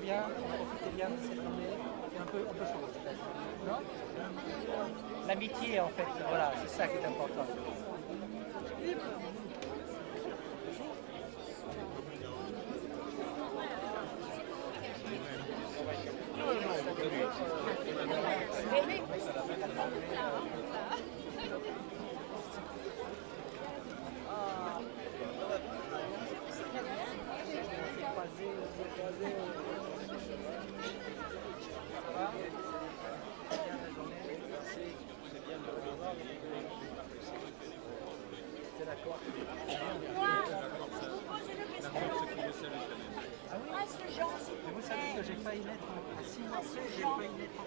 va bien, vous profitez bien de cette journée. C'est un peu chaud, peut-être. Non? L'amitié, en fait, voilà, c'est ça qui est important. C'est d'accord. Ah oui, mais vous savez que j'ai failli mettre à 6 mois près, j'ai failli mettre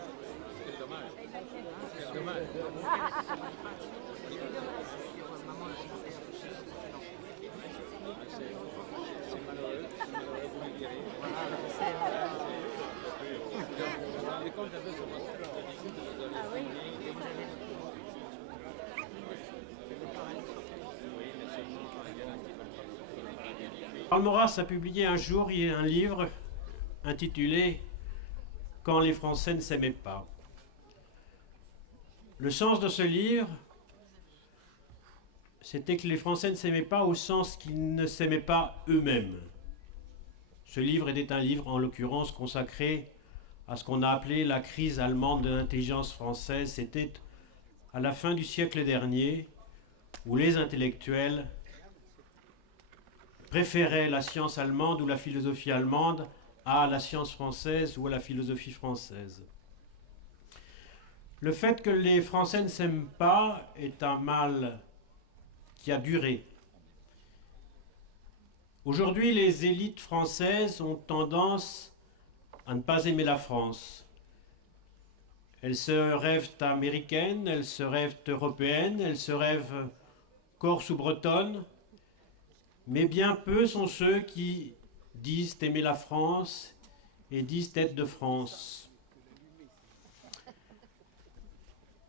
Karl Maurras a publié un jour un livre intitulé Quand les Français ne s'aimaient pas. Le sens de ce livre, c'était que les Français ne s'aimaient pas au sens qu'ils ne s'aimaient pas eux-mêmes. Ce livre était un livre, en l'occurrence, consacré à ce qu'on a appelé la crise allemande de l'intelligence française. C'était à la fin du siècle dernier, où les intellectuels préféraient la science allemande ou la philosophie allemande à la science française ou à la philosophie française. Le fait que les Français ne s'aiment pas est un mal qui a duré. Aujourd'hui, les élites françaises ont tendance à ne pas aimer la France. Elles se rêvent américaines, elles se rêvent européennes, elles se rêvent corse ou bretonnes, mais bien peu sont ceux qui disent aimer la France et disent être de France.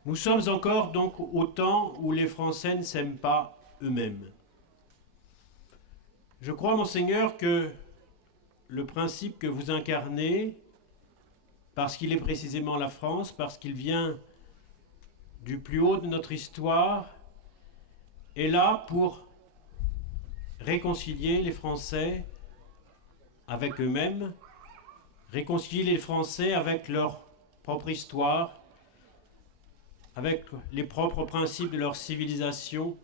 Nous sommes encore donc au temps où les Français ne s'aiment pas eux-mêmes. Je crois, Monseigneur, que le principe que vous incarnez, parce qu'il est précisément la France, parce qu'il vient du plus haut de notre histoire, est là pour réconcilier les Français avec eux-mêmes, réconcilier les Français avec leur propre histoire, avec les propres principes de leur civilisation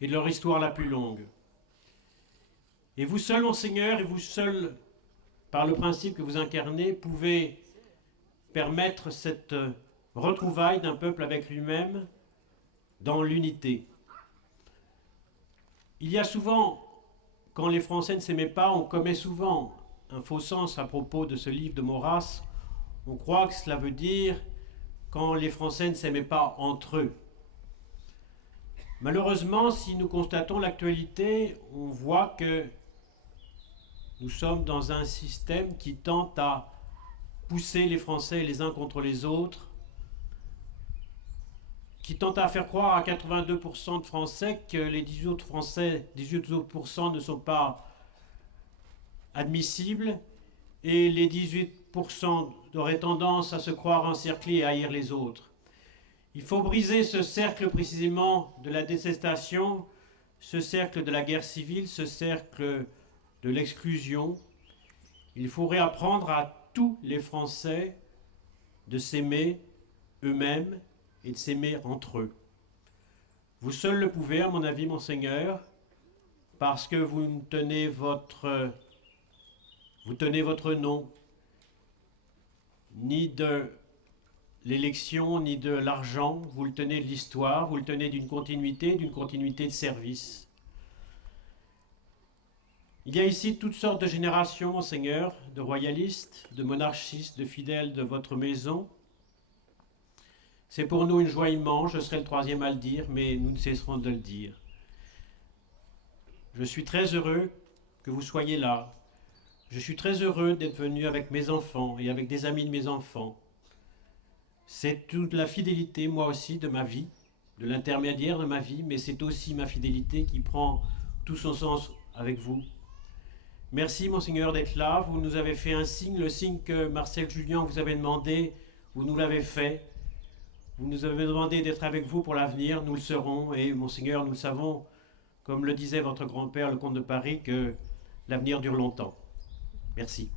et de leur histoire la plus longue. Et vous seul, Monseigneur, et vous seul, par le principe que vous incarnez, pouvez permettre cette retrouvaille d'un peuple avec lui-même dans l'unité. Il y a souvent, quand les Français ne s'aimaient pas, on commet souvent un faux sens à propos de ce livre de Maurras. On croit que cela veut dire quand les Français ne s'aimaient pas entre eux. Malheureusement, si nous constatons l'actualité, on voit que nous sommes dans un système qui tente à pousser les Français les uns contre les autres, qui tente à faire croire à 82% de Français que les 18 autres Français, 18 autres % ne sont pas admissibles, et les 18% auraient tendance à se croire encerclés et à haïr les autres. Il faut briser ce cercle précisément de la détestation, ce cercle de la guerre civile, ce cercle de l'exclusion. Il faut réapprendre à tous les Français de s'aimer eux-mêmes et de s'aimer entre eux. Vous seul le pouvez, à mon avis, Monseigneur, parce que vous tenez votre nom, ni de l'élection, ni de l'argent, vous le tenez de l'histoire, vous le tenez d'une continuité de service. Il y a ici toutes sortes de générations, Monseigneur, de royalistes, de monarchistes, de fidèles de votre maison. C'est pour nous une joie immense, je serai le troisième à le dire, mais nous ne cesserons de le dire. Je suis très heureux que vous soyez là. Je suis très heureux d'être venu avec mes enfants et avec des amis de mes enfants. C'est toute la fidélité, moi aussi, de ma vie, de l'intermédiaire de ma vie, mais c'est aussi ma fidélité qui prend tout son sens avec vous. Merci, Monseigneur, d'être là. Vous nous avez fait un signe, le signe que Marcel Julien vous avait demandé, vous nous l'avez fait. Vous nous avez demandé d'être avec vous pour l'avenir, nous le serons. Et, Monseigneur, nous le savons, comme le disait votre grand-père, le comte de Paris, que l'avenir dure longtemps. Merci.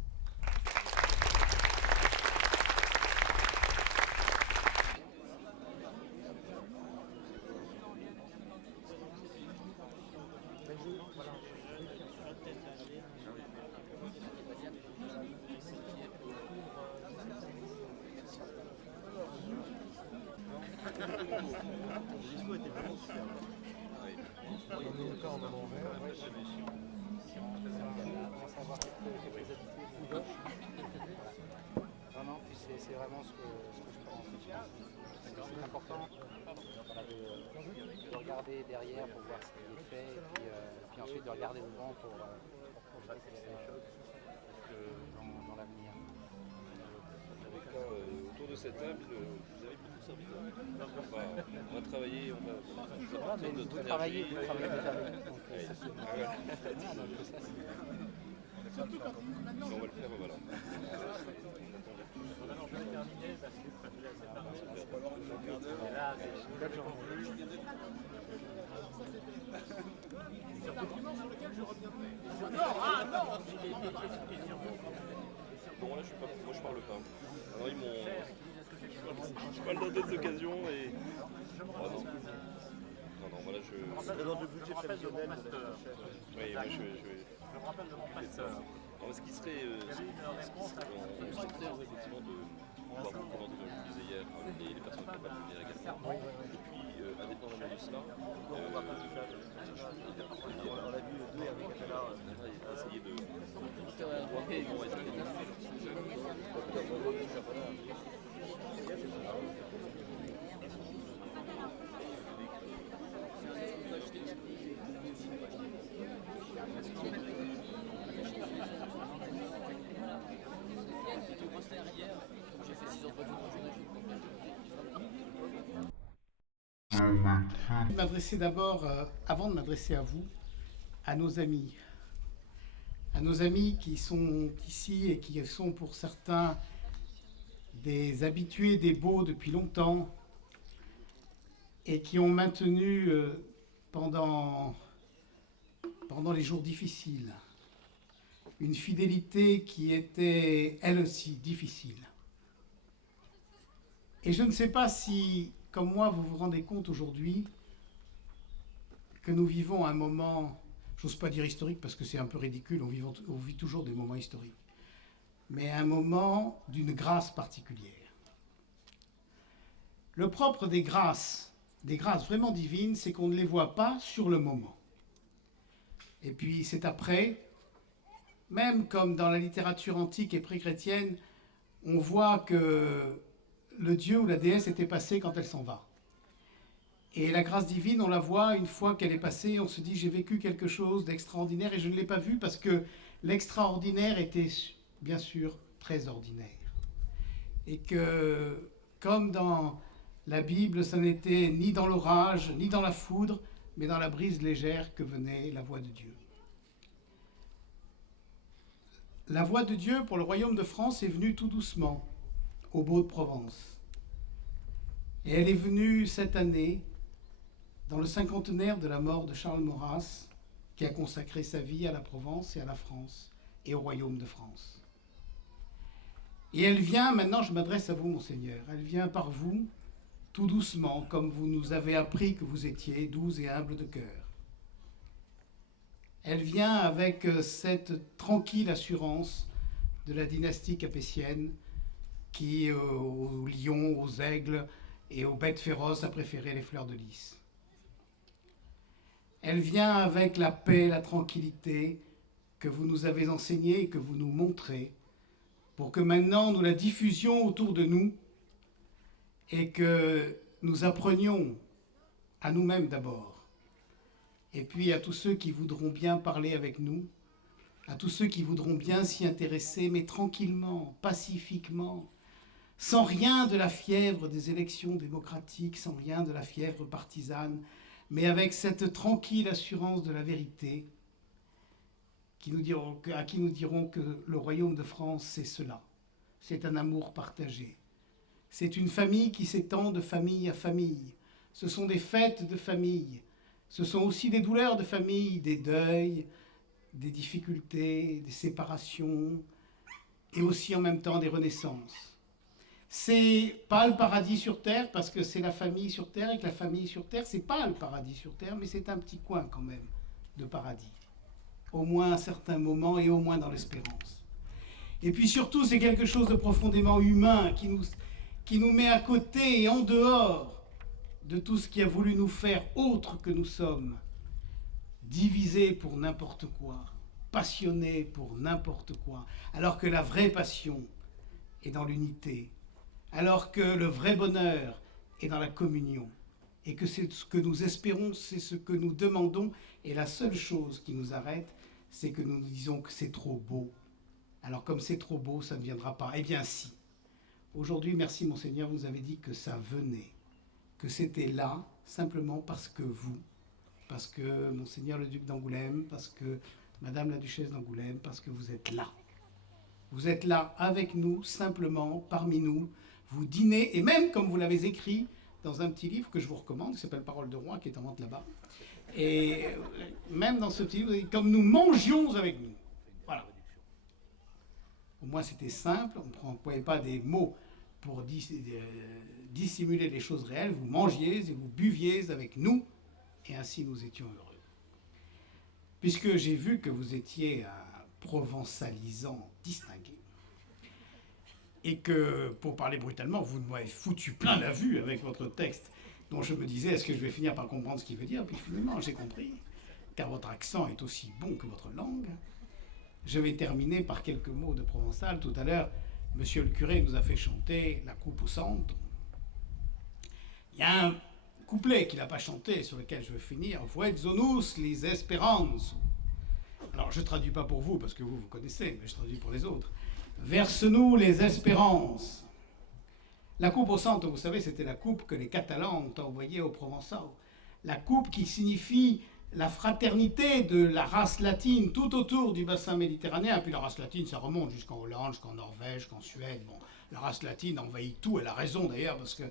Vraiment, puis c'est vraiment ce que je pense. C'est important voilà, de regarder derrière pour voir ce qui est fait, et puis ensuite de regarder devant pour projeter les choses dans l'avenir. Autour de cette table, vous avez beaucoup de serviteurs. On va travailler, on va Voilà, mais vous travaillez déjà avec nous, donc ça c'est voilà, donc ça c'est... on va le faire, voilà. Bon, là, moi je parle pas. Alors, ils m'ont. Je parle dans d'autres occasions et. Oh, non. Non, voilà, je. Dans le budget prévisionnel. Oui, moi je me rappelle de mon pasteur. Ce qui serait. On serait très heureux, effectivement, de pouvoir vous présenter, comme je vous disais hier, les personnes capables de venir également. Et puis, indépendamment de cela, On l'a vu deux avec Atala. essayer de voir comment est-ce que Je vais m'adresser d'abord, avant de m'adresser à vous, à nos amis qui sont ici et qui sont pour certains des habitués des baux depuis longtemps et qui ont maintenu pendant les jours difficiles une fidélité qui était elle aussi difficile. Et je ne sais pas si, comme moi, vous vous rendez compte aujourd'hui que nous vivons un moment, j'ose pas dire historique parce que c'est un peu ridicule, on vit toujours des moments historiques, mais un moment d'une grâce particulière. Le propre des grâces vraiment divines, c'est qu'on ne les voit pas sur le moment. Et puis c'est après, même comme dans la littérature antique et pré-chrétienne, on voit que le dieu ou la déesse était passé quand elle s'en va. Et la grâce divine, on la voit une fois qu'elle est passée, on se dit j'ai vécu quelque chose d'extraordinaire et je ne l'ai pas vu parce que l'extraordinaire était bien sûr très ordinaire. Et que comme dans la Bible, ça n'était ni dans l'orage, ni dans la foudre, mais dans la brise légère que venait la voix de Dieu. La voix de Dieu pour le royaume de France est venue tout doucement au Beau de Provence. Et elle est venue cette année dans le cinquantenaire de la mort de Charles Maurras, qui a consacré sa vie à la Provence et à la France et au royaume de France. Et elle vient, maintenant je m'adresse à vous, Monseigneur, elle vient par vous, tout doucement, comme vous nous avez appris que vous étiez doux et humble de cœur. Elle vient avec cette tranquille assurance de la dynastie capétienne qui, aux lions, aux aigles et aux bêtes féroces, a préféré les fleurs de lys. Elle vient avec la paix, la tranquillité que vous nous avez enseignée et que vous nous montrez, pour que maintenant nous la diffusions autour de nous et que nous apprenions à nous-mêmes d'abord, et puis à tous ceux qui voudront bien parler avec nous, à tous ceux qui voudront bien s'y intéresser, mais tranquillement, pacifiquement, sans rien de la fièvre des élections démocratiques, sans rien de la fièvre partisane, mais avec cette tranquille assurance de la vérité à qui nous dirons que le royaume de France, c'est cela. C'est un amour partagé. C'est une famille qui s'étend de famille à famille. Ce sont des fêtes de famille. Ce sont aussi des douleurs de famille, des deuils, des difficultés, des séparations, et aussi en même temps des renaissances. C'est pas le paradis sur terre parce que c'est la famille sur terre, et que la famille sur terre, c'est pas le paradis sur terre, mais c'est un petit coin quand même de paradis. Au moins à certains moments et au moins dans l'espérance. Et puis surtout, c'est quelque chose de profondément humain qui nous met à côté et en dehors de tout ce qui a voulu nous faire autre que nous sommes, divisés pour n'importe quoi, passionnés pour n'importe quoi, alors que la vraie passion est dans l'unité, alors que le vrai bonheur est dans la communion, et que c'est ce que nous espérons, c'est ce que nous demandons, et la seule chose qui nous arrête, c'est que nous nous disons que c'est trop beau. Alors comme c'est trop beau, ça ne viendra pas. Eh bien si. Aujourd'hui, merci Monseigneur, vous avez dit que ça venait, que c'était là, simplement parce que vous, parce que Monseigneur le Duc d'Angoulême, parce que Madame la Duchesse d'Angoulême, parce que vous êtes là. Vous êtes là avec nous, simplement, parmi nous, vous dînez, et même comme vous l'avez écrit dans un petit livre que je vous recommande, qui s'appelle Parole de roi, qui est en vente là-bas, et même dans ce petit livre, comme nous mangions avec nous. Voilà. Au moins c'était simple, on n'employait pas des mots pour dissimuler les choses réelles, vous mangiez et vous buviez avec nous, et ainsi nous étions heureux. Puisque j'ai vu que vous étiez un provençalisant distingué, et que, pour parler brutalement, vous m'avez foutu plein la vue avec votre texte, dont je me disais, est-ce que je vais finir par comprendre ce qu'il veut dire? Puis finalement, j'ai compris, car votre accent est aussi bon que votre langue. Je vais terminer par quelques mots de provençal. Tout à l'heure, monsieur le curé nous a fait chanter la coupe au centre. Il y a un couplet qu'il n'a pas chanté, sur lequel je veux finir. Vuetzonus les espérances. Alors, je ne traduis pas pour vous, parce que vous connaissez, mais je traduis pour les autres. Verse-nous les espérances. La coupe au centre, vous savez, c'était la coupe que les Catalans ont envoyée aux Provençaux. La coupe qui signifie la fraternité de la race latine tout autour du bassin méditerranéen. Puis la race latine, ça remonte jusqu'en Hollande, jusqu'en Norvège, jusqu'en Suède. Bon, la race latine envahit tout, elle a raison d'ailleurs, parce que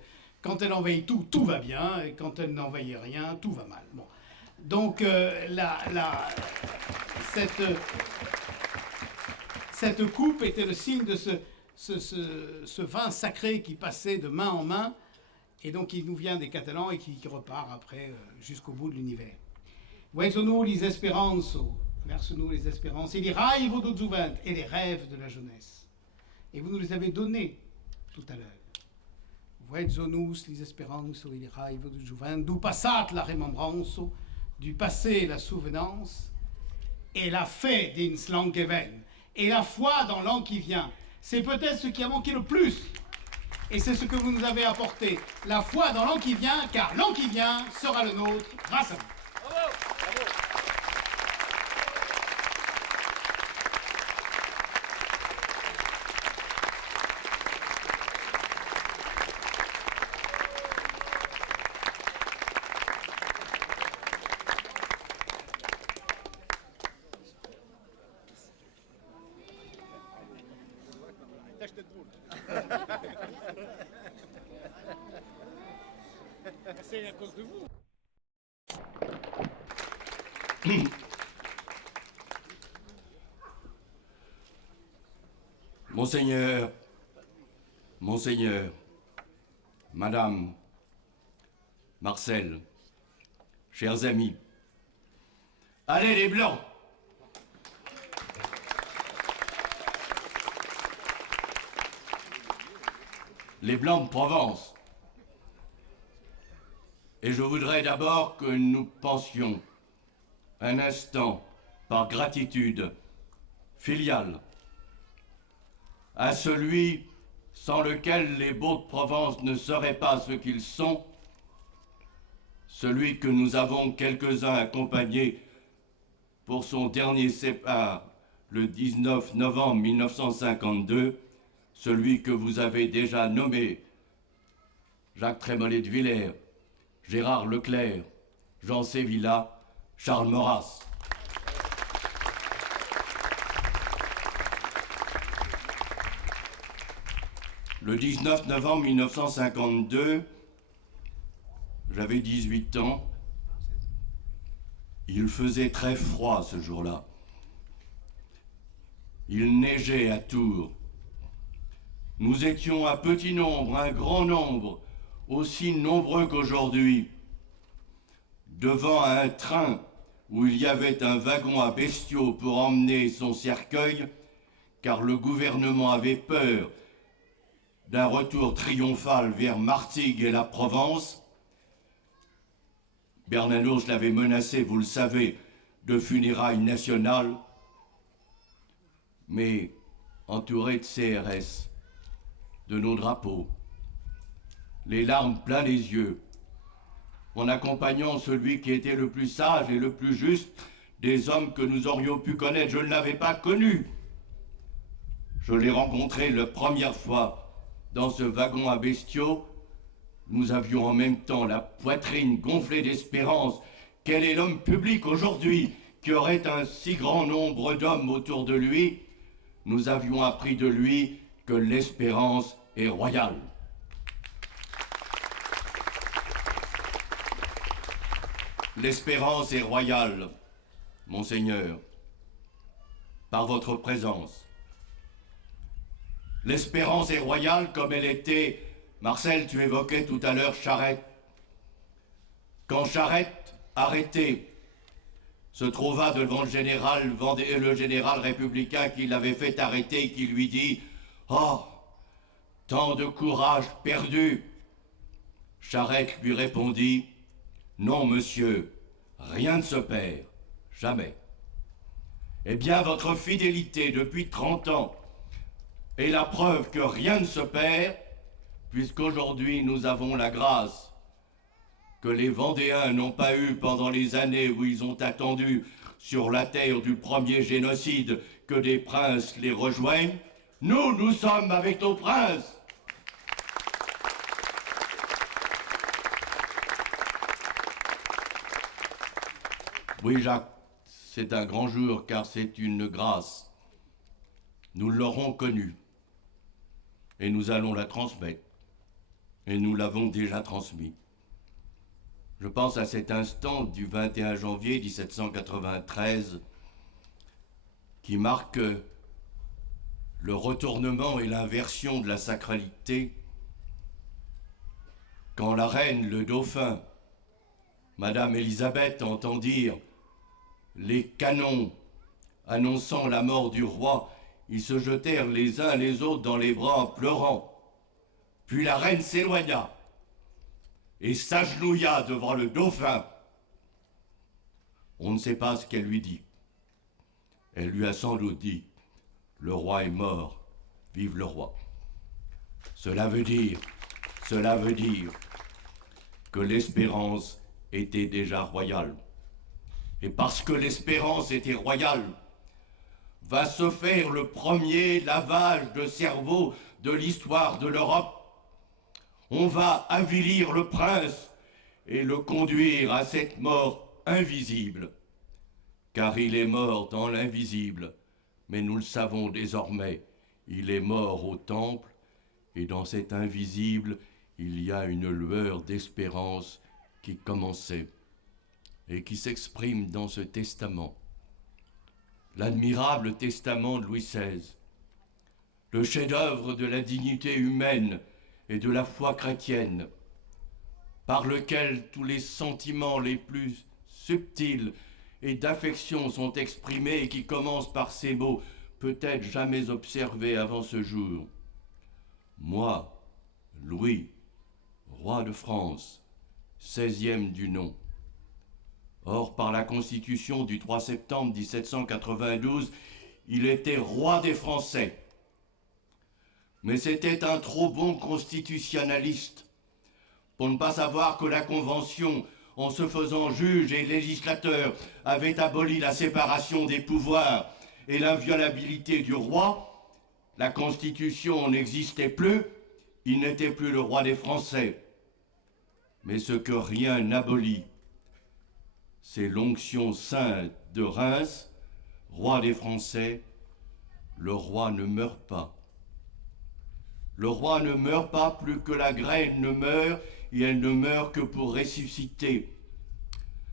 quand elle envahit tout, tout va bien, et quand elle n'envahit rien, tout va mal. Bon. Donc, cette coupe était le signe de ce vin sacré qui passait de main en main, et donc qui nous vient des Catalans et qui repart après jusqu'au bout de l'univers. Vuetzonus les espérances, verse-nous les espérances, et les rêves de juvent, et les rêves de la jeunesse. Et vous nous les avez donnés tout à l'heure. Vuetzonus les espérances, et les rêves de juvent, d'où passat la remembrance, du passé la souvenance, et la fé dins l'an qui vient, et la foi dans l'an qui vient. C'est peut-être ce qui a manqué le plus. Et c'est ce que vous nous avez apporté. La foi dans l'an qui vient, car l'an qui vient sera le nôtre grâce à vous. Bravo. Bravo. C'est à cause de vous. Monseigneur, Monseigneur, Madame, Marcel, chers amis, allez les Blancs! Les Blancs de Provence. Et je voudrais d'abord que nous pensions un instant, par gratitude filiale, à celui sans lequel les Baux de Provence ne seraient pas ce qu'ils sont, celui que nous avons quelques-uns accompagnés pour son dernier sépare le 19 novembre 1952, celui que vous avez déjà nommé Jacques Trémollet de Villers, Gérard Leclerc, Jean Sévilla, Charles Maurras. Le 19 novembre 1952, j'avais 18 ans. Il faisait très froid ce jour-là. Il neigeait à Tours. Nous étions un petit nombre, un grand nombre, aussi nombreux qu'aujourd'hui, devant un train où il y avait un wagon à bestiaux pour emmener son cercueil, car le gouvernement avait peur d'un retour triomphal vers Martigues et la Provence. Bernanos l'avait menacé, vous le savez, de funérailles nationales, mais entouré de CRS, de nos drapeaux, les larmes plein les yeux, en accompagnant celui qui était le plus sage et le plus juste des hommes que nous aurions pu connaître. Je ne l'avais pas connu. Je l'ai rencontré la première fois dans ce wagon à bestiaux. Nous avions en même temps la poitrine gonflée d'espérance. Quel est l'homme public aujourd'hui qui aurait un si grand nombre d'hommes autour de lui? Nous avions appris de lui que l'espérance est royale. L'espérance est royale, Monseigneur, par votre présence. L'espérance est royale comme elle était. Marcel, tu évoquais tout à l'heure Charette. Quand Charette, arrêté, se trouva devant le général républicain qui l'avait fait arrêter et qui lui dit « Oh, tant de courage perdu !» Charette lui répondit « Non, monsieur, rien ne se perd, jamais. » Eh bien, votre fidélité depuis 30 ans est la preuve que rien ne se perd, puisqu'aujourd'hui nous avons la grâce que les Vendéens n'ont pas eue pendant les années où ils ont attendu sur la terre du premier génocide que des princes les rejoignent. Nous sommes avec nos princes. Oui, Jacques, c'est un grand jour car c'est une grâce. Nous l'aurons connue et nous allons la transmettre. Et nous l'avons déjà transmis. Je pense à cet instant du 21 janvier 1793 qui marque le retournement et l'inversion de la sacralité quand la reine, le dauphin, Madame Élisabeth entend dire les canons annonçant la mort du roi, ils se jetèrent les uns les autres dans les bras en pleurant. Puis la reine s'éloigna et s'agenouilla devant le dauphin. On ne sait pas ce qu'elle lui dit. Elle lui a sans doute dit « Le roi est mort, vive le roi ». Cela veut dire que l'espérance était déjà royale. Et parce que l'espérance était royale, va se faire le premier lavage de cerveau de l'histoire de l'Europe. On va avilir le prince et le conduire à cette mort invisible, car il est mort dans l'invisible, mais nous le savons désormais, il est mort au temple, et dans cet invisible, il y a une lueur d'espérance qui commençait et qui s'exprime dans ce testament. L'admirable testament de Louis XVI, le chef-d'œuvre de la dignité humaine et de la foi chrétienne, par lequel tous les sentiments les plus subtils et d'affection sont exprimés et qui commence par ces mots peut-être jamais observés avant ce jour. Moi, Louis, roi de France, 16e du nom. Or, par la Constitution du 3 septembre 1792, il était roi des Français. Mais c'était un trop bon constitutionnaliste pour ne pas savoir que la Convention, en se faisant juge et législateur, avait aboli la séparation des pouvoirs et l'inviolabilité du roi. La Constitution n'existait plus, il n'était plus le roi des Français. Mais ce que rien n'abolit, c'est l'onction sainte de Reims, roi des Français. Le roi ne meurt pas. Le roi ne meurt pas plus que la graine ne meurt, et elle ne meurt que pour ressusciter.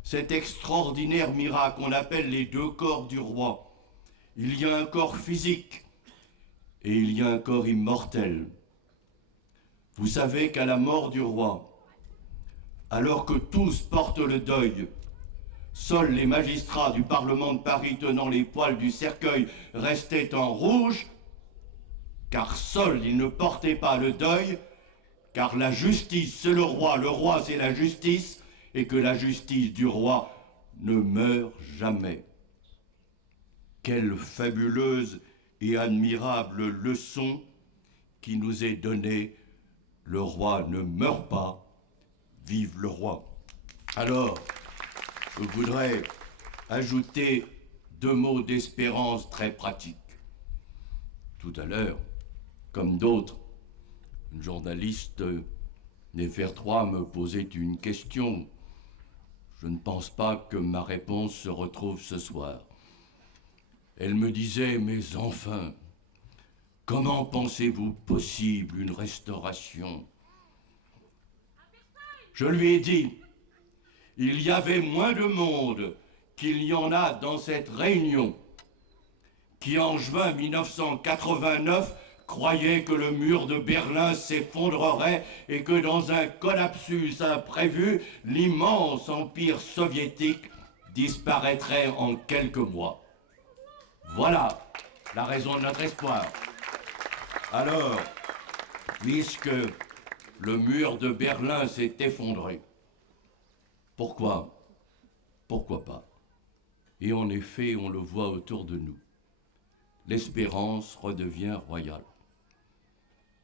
Cet extraordinaire miracle qu'on appelle les deux corps du roi. Il y a un corps physique et il y a un corps immortel. Vous savez qu'à la mort du roi, alors que tous portent le deuil, seuls les magistrats du Parlement de Paris tenant les poils du cercueil restaient en rouge, car seuls ils ne portaient pas le deuil, car la justice c'est le roi c'est la justice, et que la justice du roi ne meurt jamais. Quelle fabuleuse et admirable leçon qui nous est donnée. Le roi ne meurt pas, vive le roi. Alors, je voudrais ajouter 2 mots d'espérance très pratiques. Tout à l'heure, comme d'autres, une journaliste Néfer3 me posait une question. Je ne pense pas que ma réponse se retrouve ce soir. Elle me disait, mais enfin, comment pensez-vous possible une restauration? Je lui ai dit, il y avait moins de monde qu'il y en a dans cette réunion qui, en juin 1989, croyait que le mur de Berlin s'effondrerait et que dans un collapsus imprévu, l'immense empire soviétique disparaîtrait en quelques mois. Voilà la raison de notre espoir. Alors, puisque le mur de Berlin s'est effondré, pourquoi pas? Et en effet, on le voit autour de nous. L'espérance redevient royale.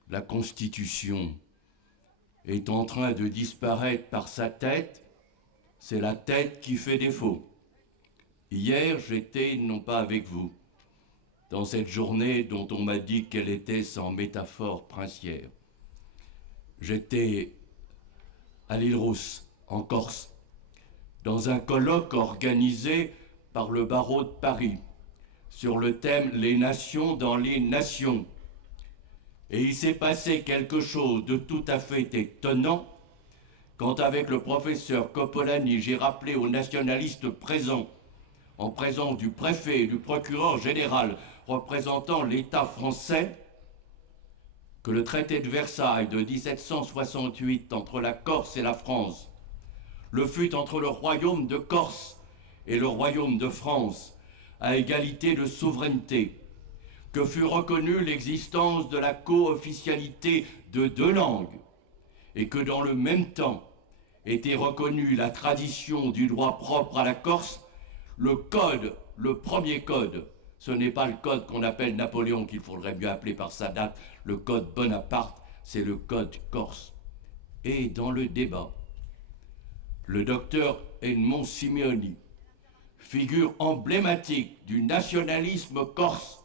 La Constitution est en train de disparaître par sa tête, c'est la tête qui fait défaut. Hier, j'étais, non pas avec vous, dans cette journée dont on m'a dit qu'elle était sans métaphore princière. J'étais à l'île Rousse, en Corse, dans un colloque organisé par le barreau de Paris sur le thème « Les nations dans les nations ». Et il s'est passé quelque chose de tout à fait étonnant quand, avec le professeur Coppolani, j'ai rappelé aux nationalistes présents, en présence du préfet et du procureur général représentant l'État français, que le traité de Versailles de 1768 entre la Corse et la France le fut entre le royaume de Corse et le royaume de France, à égalité de souveraineté, que fut reconnue l'existence de la co-officialité de 2 langues, et que dans le même temps était reconnue la tradition du droit propre à la Corse, le code, le premier code, ce n'est pas le code qu'on appelle Napoléon, qu'il faudrait mieux appeler par sa date, le code Bonaparte, c'est le code corse. Et dans le débat, le docteur Edmond Simeoni, figure emblématique du nationalisme corse,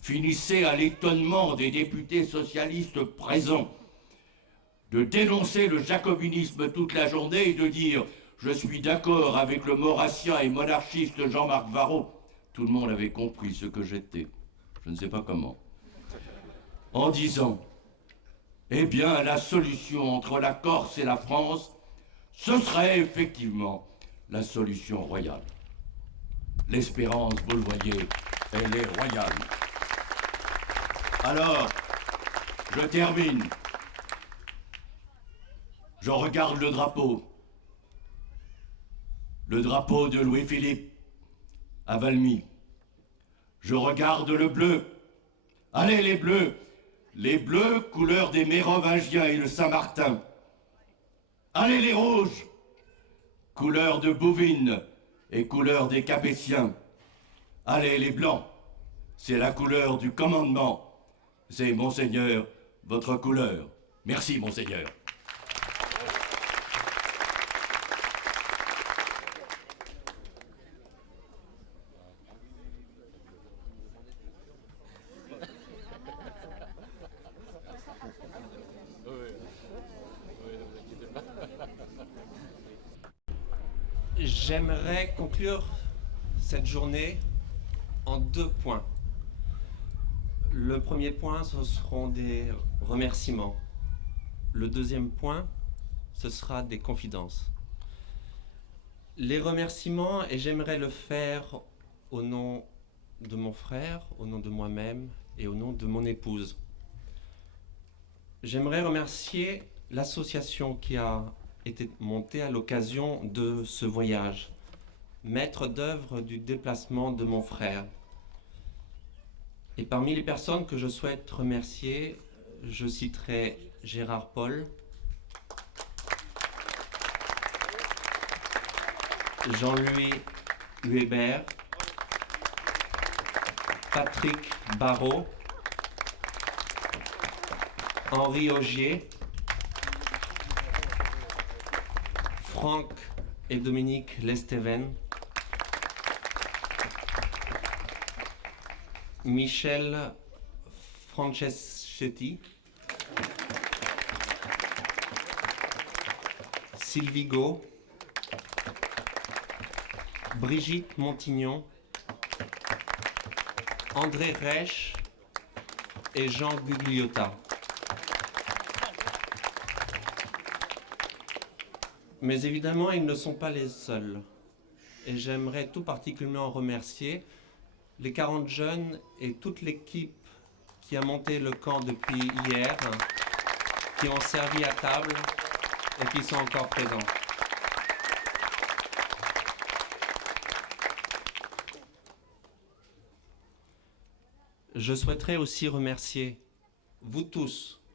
finissait à l'étonnement des députés socialistes présents de dénoncer le jacobinisme toute la journée et de dire « Je suis d'accord avec le maurassien et monarchiste Jean-Marc Varro ». Tout le monde avait compris ce que j'étais, je ne sais pas comment, en disant « Eh bien, la solution entre la Corse et la France, ce serait effectivement la solution royale. » L'espérance, vous le voyez, elle est royale. Alors, je termine. Je regarde le drapeau de Louis-Philippe à Valmy. Je regarde le bleu. Allez les bleus couleur des Mérovingiens et de Saint-Martin. Allez les rouges, couleur de Bouvines et couleur des Capétiens. Allez les blancs, c'est la couleur du commandement. C'est, Monseigneur, votre couleur. Merci, Monseigneur. J'aimerais conclure cette journée en 2 points. Le premier point, ce seront des remerciements. Le deuxième point, ce sera des confidences. Les remerciements, et j'aimerais le faire au nom de mon frère, au nom de moi-même et au nom de mon épouse. J'aimerais remercier l'association qui a été montée à l'occasion de ce voyage, maître d'œuvre du déplacement de mon frère. Et parmi les personnes que je souhaite remercier, je citerai Gérard Paul, Jean-Louis Huébert, Patrick Barrault, Henri Augier, Franck et Dominique Lesteven, Michel Franceschetti, Sylvie Gault, Brigitte Montignon, André Reich et Jean Gugliotta. Mais évidemment, ils ne sont pas les seuls. Et j'aimerais tout particulièrement remercier les 40 jeunes et toute l'équipe qui a monté le camp depuis hier, qui ont servi à table et qui sont encore présents. Je souhaiterais aussi remercier vous tous